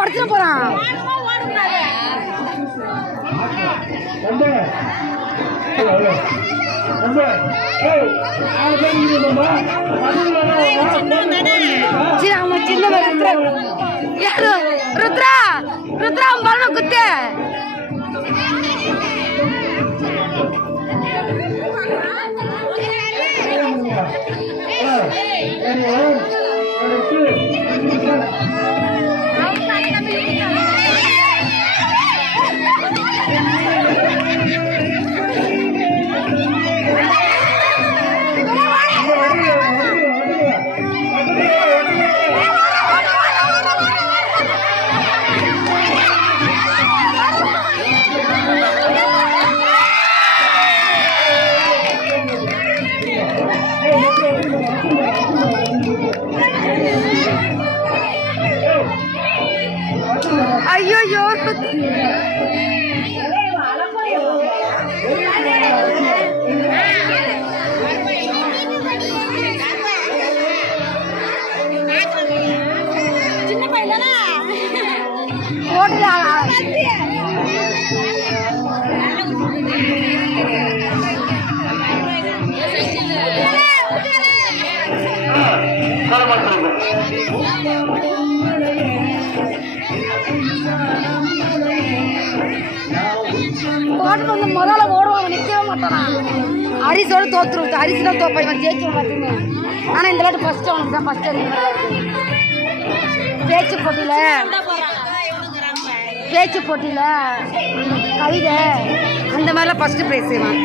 உடச்சிட போறான் ருத்ரா ருத்ரா பரண குத்து ஐயோ முதல்ல ஓடுவான் நிற்கவே மாட்டானா அரிசோட தோத்துருவது அரிசி தான் தோப்பா இவன் ஜெயிக்க மாட்டேங்க ஆனால் இந்த வாட்டி ஃபஸ்ட்டு அவனுக்கு தான் ஃபஸ்ட்டு பேச்சு போட்டியில் கவிதை அந்த மாதிரிலாம் ஃபஸ்ட்டு ப்ரைஸ் செய்வான்.